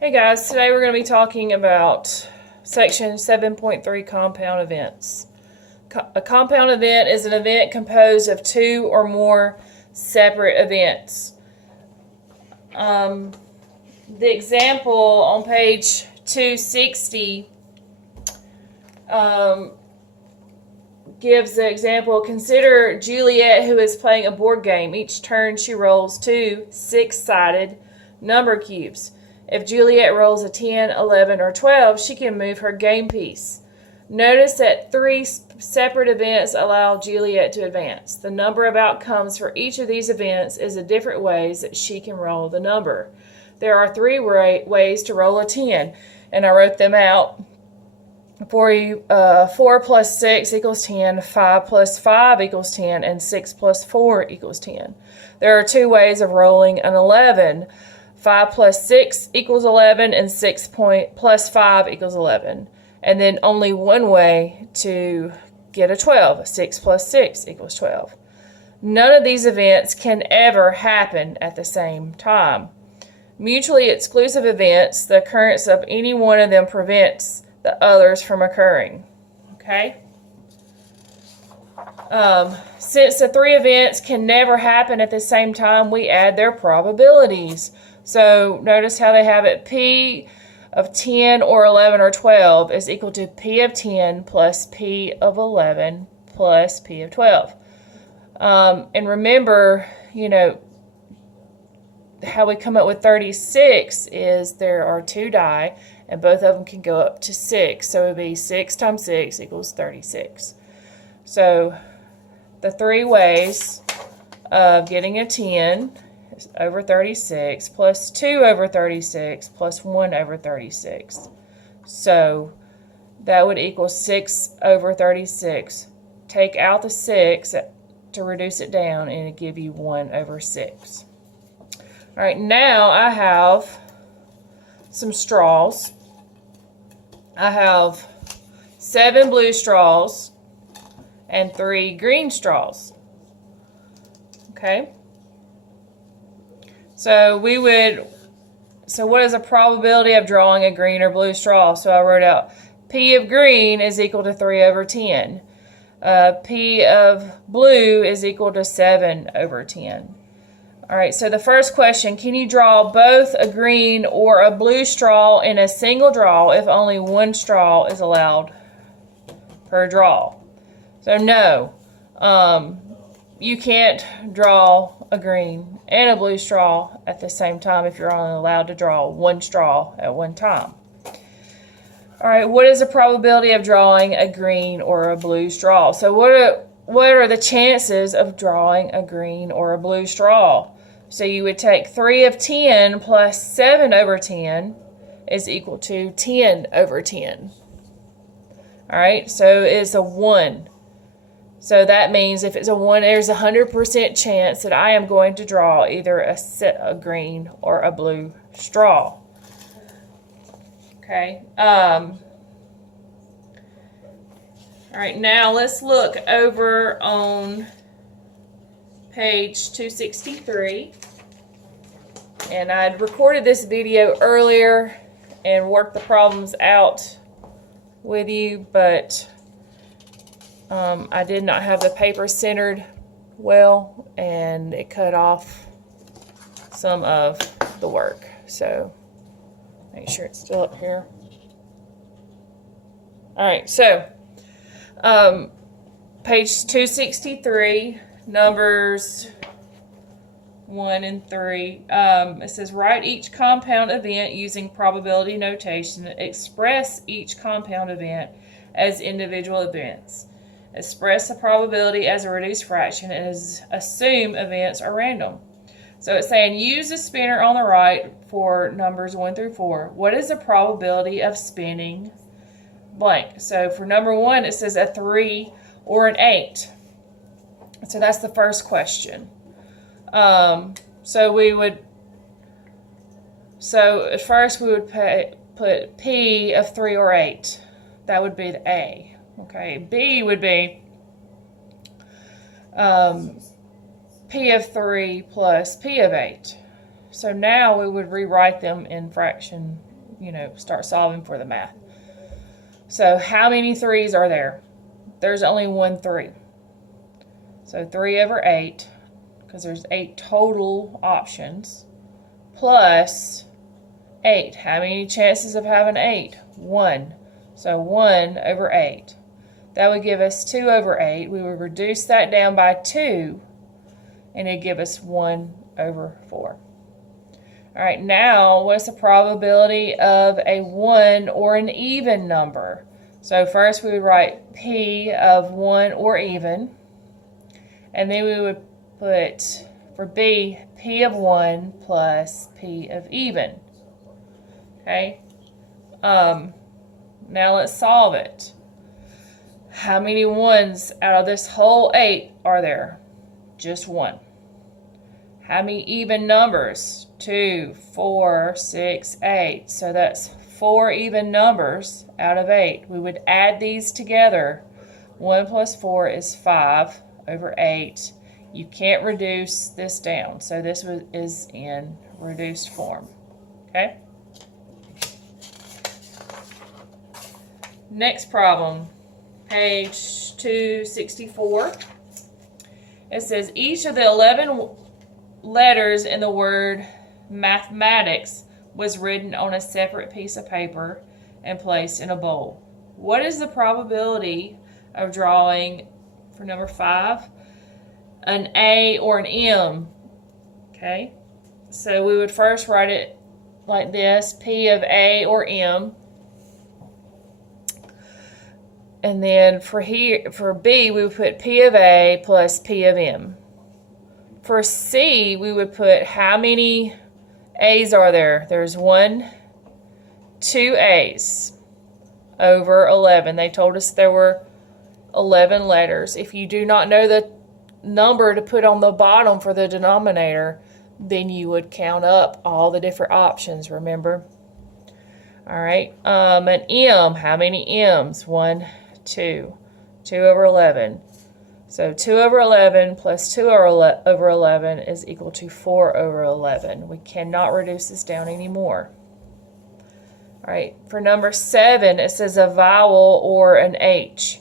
Hey guys, today we're going to be talking about section 7.3 compound events. A compound event is an event composed of two or more separate events. The example on page 260 gives the example. Consider Juliet, who is playing a board game. Each turn she rolls two six-sided number cubes. If Juliet rolls a 10, 11, or 12, she can move her game piece. Notice that three separate events allow Juliet to advance. The number of outcomes for each of these events is the different ways that she can roll the number. There are three ways to roll a 10, and I wrote them out for you. 4 plus 6 equals 10, 5 plus 5 equals 10, and 6 plus 4 equals 10. There are two ways of rolling an 11. 5 plus 6 equals 11, and 6 plus 5 equals 11. And then only one way to get a 12. 6 plus 6 equals 12. None of these events can ever happen at the same time. Mutually exclusive events, the occurrence of any one of them prevents the others from occurring. Okay? Since the three events can never happen at the same time, we add their probabilities. So notice how they have it. P of 10 or 11 or 12 is equal to P of 10 plus P of 11 plus P of 12. And remember, how we come up with 36 is there are two die, and both of them can go up to 6. So it would be 6 times 6 equals 36. So the three ways of getting a 10 over 36 plus 2 over 36 plus 1 over 36. So that would equal 6 over 36. Take out the 6 to reduce it down, and it'll give you 1 over 6. All right, now I have some straws. I have 7 blue straws and 3 green straws. Okay? So what is the probability of drawing a green or blue straw? So I wrote out P of green is equal to 3 over 10. P of blue is equal to 7 over 10. All right, so the first question, can you draw both a green or a blue straw in a single draw if only one straw is allowed per draw? So no, you can't draw a green and a blue straw at the same time if you're only allowed to draw one straw at one time. All right, what is the probability of drawing a green or a blue straw? So what are the chances of drawing a green or a blue straw? So you would take 3 of 10 plus 7 over 10 is equal to 10 over 10. All right, so it's a 1. So that means if it's a 1, there's a 100% chance that I am going to draw either a green or a blue straw. Okay. All right, now let's look over on page 263. And I'd recorded this video earlier and worked the problems out with you, but I did not have the paper centered well, and it cut off some of the work. So make sure it's still up here. All right, so page 263, numbers 1 and 3. It says, write each compound event using probability notation. Express each compound event as individual events. Express the probability as a reduced fraction, and assume events are random. So it's saying use the spinner on the right for numbers 1 through 4. What is the probability of spinning blank? So for number 1, it says a 3 or an 8. So that's the first question. So at first we would put P of 3 or 8. That would be the A. Okay, B would be P of 3 plus P of 8. So now we would rewrite them in fraction, start solving for the math. So how many 3's are there? There's only one 3. So 3 over 8, because there's 8 total options, plus 8. How many chances of having 8? 1. So 1 over 8. That would give us 2 over 8. We would reduce that down by 2, and it'd give us 1 over 4. All right, now what's the probability of a 1 or an even number? So first we would write P of 1 or even, and then we would put, for B, P of 1 plus P of even. Okay? Now let's solve it. How many 1's out of this whole 8 are there? Just 1. How many even numbers? 2, 4, 6, 8. So that's 4 even numbers out of 8. We would add these together. 1 plus 4 is 5 over 8. You can't reduce this down, so this is in reduced form. Okay? Next problem, page 264. It says each of the 11 letters in the word mathematics was written on a separate piece of paper and placed in a bowl. What is the probability of drawing, for number 5, an A or an M? Okay, so we would first write it like this, P of A or M. And then for B, we would put P of A plus P of M. For C, we would put how many A's are there? There's 1, 2 A's over 11. They told us there were 11 letters. If you do not know the number to put on the bottom for the denominator, then you would count up all the different options, remember? All right, an M, how many M's? 1, 2. 2 over 11. So 2 over 11 plus 2 over 11 is equal to 4 over 11. We cannot reduce this down anymore. All right, for number 7, it says a vowel or an H.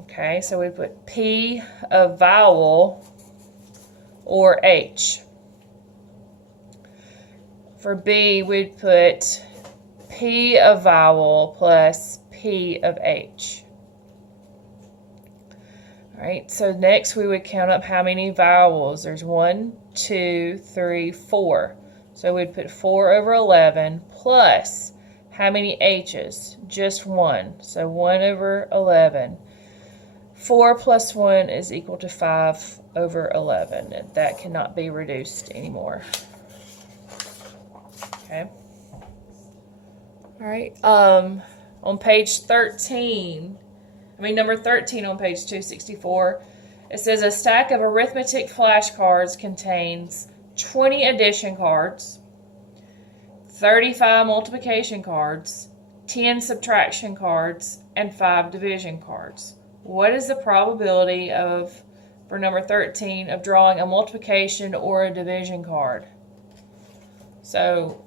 Okay, so we put P of vowel or H. For B, we'd put P of vowel plus P of H. All right, so next we would count up how many vowels. There's 1, 2, 3, 4. So we'd put 4 over 11 plus how many H's? Just 1. So 1 over 11. 4 plus 1 is equal to 5 over 11. And that cannot be reduced anymore. Okay. All right. On page 13, number 13 on page 264, it says a stack of arithmetic flashcards contains 20 addition cards, 35 multiplication cards, 10 subtraction cards, and 5 division cards. What is the probability of, for number 13, of drawing a multiplication or a division card? So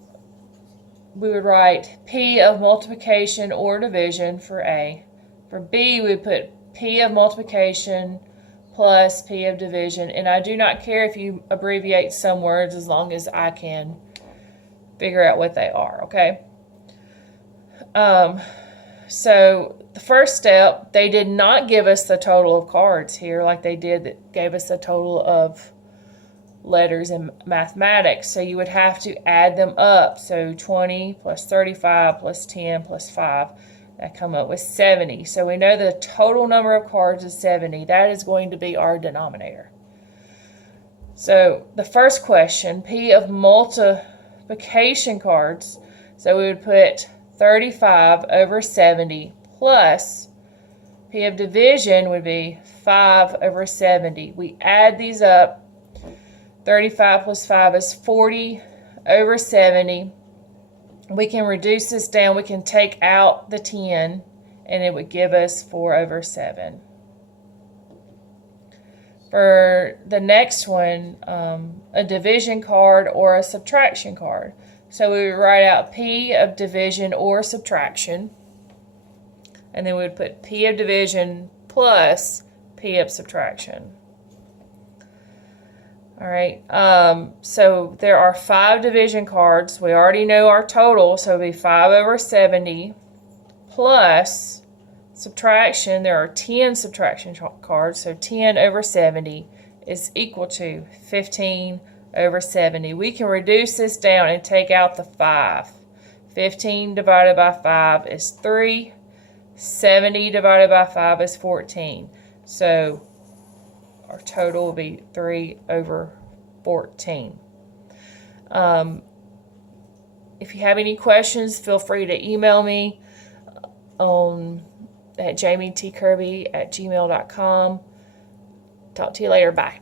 we would write P of multiplication or division for A. For B, we put P of multiplication plus P of division. And I do not care if you abbreviate some words as long as I can figure out what they are, okay? So the first step, they did not give us the total of cards here like they did that gave us the total of letters in mathematics. So you would have to add them up. So 20 plus 35 plus 10 plus 5. That come up with 70. So we know the total number of cards is 70. That is going to be our denominator. So the first question, P of multiplication cards. So we would put 35 over 70 plus P of division would be 5 over 70. We add these up. 35 plus 5 is 40 over 70. We can reduce this down. We can take out the 10, and it would give us 4 over 7. For the next one, a division card or a subtraction card. So we would write out P of division or subtraction, and then we would put P of division plus P of subtraction. All right, so there are 5 division cards. We already know our total, so it would be 5 over 70 plus subtraction. There are 10 subtraction cards, so 10 over 70 is equal to 15 over 70. We can reduce this down and take out the 5. 15 divided by 5 is 3. 70 divided by 5 is 14. So our total will be 3 over 14. If you have any questions, feel free to email me at jamiettkirby@gmail.com. Talk to you later. Bye.